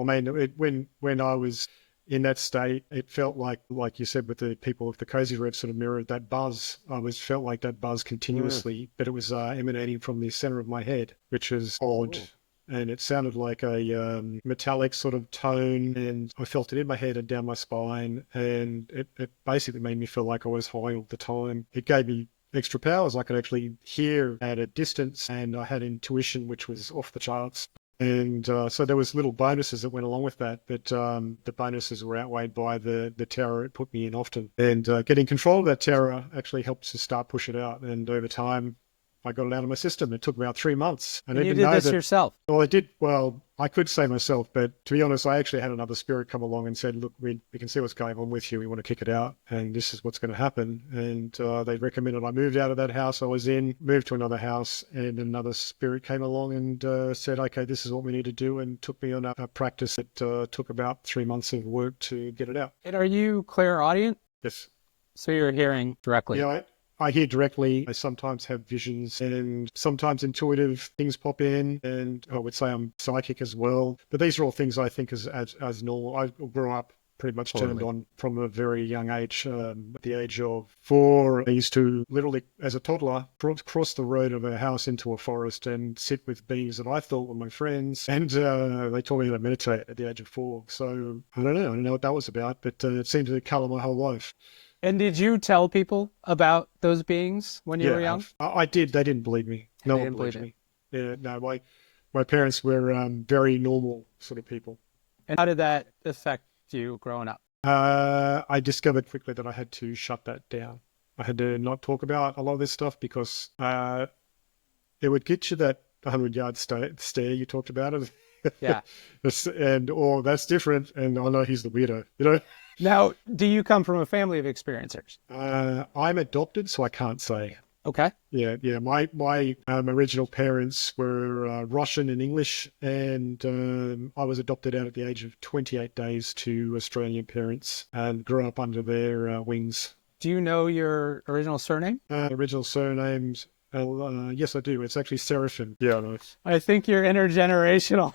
I mean, when I was in that state, it felt like you said, with the people of the Cozy Reef sort of mirrored that buzz. I was felt like that buzz Mm. continuously, but it was emanating from the center of my head, which is odd. Oh. And it sounded like a metallic sort of tone, and I felt it in my head and down my spine, and it basically made me feel like I was high all the time. It gave me extra powers. I could actually hear at a distance, and I had intuition, which was off the charts. And so there was little bonuses that went along with that, but the bonuses were outweighed by the terror it put me in often. And getting control of that terror actually helps to start push it out. And over time, I got it out of my system. It took about 3 months. And I And you didn't did know this that. yourself. Well, I did. Well, I could say myself, but to be honest, I actually had another spirit come along and said, "Look, we can see what's going on with you. We want to kick it out, and this is what's going to happen." And they recommended I moved out of that house I was in, moved to another house, and another spirit came along and said, "Okay, this is what we need to do," and took me on a practice that took about 3 months of work to get it out. And are you clairaudient? Yes. So you're hearing directly. Yeah, I hear directly. I sometimes have visions and sometimes intuitive things pop in, and I would say I'm psychic as well. But these are all things I think as normal. I grew up pretty much turned Totally. on from a very young age. At the age of 4, I used to literally, as a toddler, cross the road of a house into a forest and sit with beings that I thought were my friends. And they taught me how to meditate at the age of 4. So I don't know what that was about, but it seemed to color my whole life. And did you tell people about those beings when you were Yeah, young? I did. They didn't believe me. No They one didn't believe believed it. me. Yeah, no, my parents were very normal sort of people. And how did that affect you growing up? I discovered quickly that I had to shut that down. I had to not talk about a lot of this stuff because it would get you that 100-yard stare you talked about it. Yeah. And or that's different, and I know he's the weirdo. You know, Now, do you come from a family of experiencers? I'm adopted, so I can't say. Okay. Yeah. My original parents were Russian and English, and I was adopted out at the age of 28 days to Australian parents and grew up under their wings. Do you know your original surname? Original surnames. Yes, I do. It's actually Seraphim. Yeah, I know. I think you're intergenerational.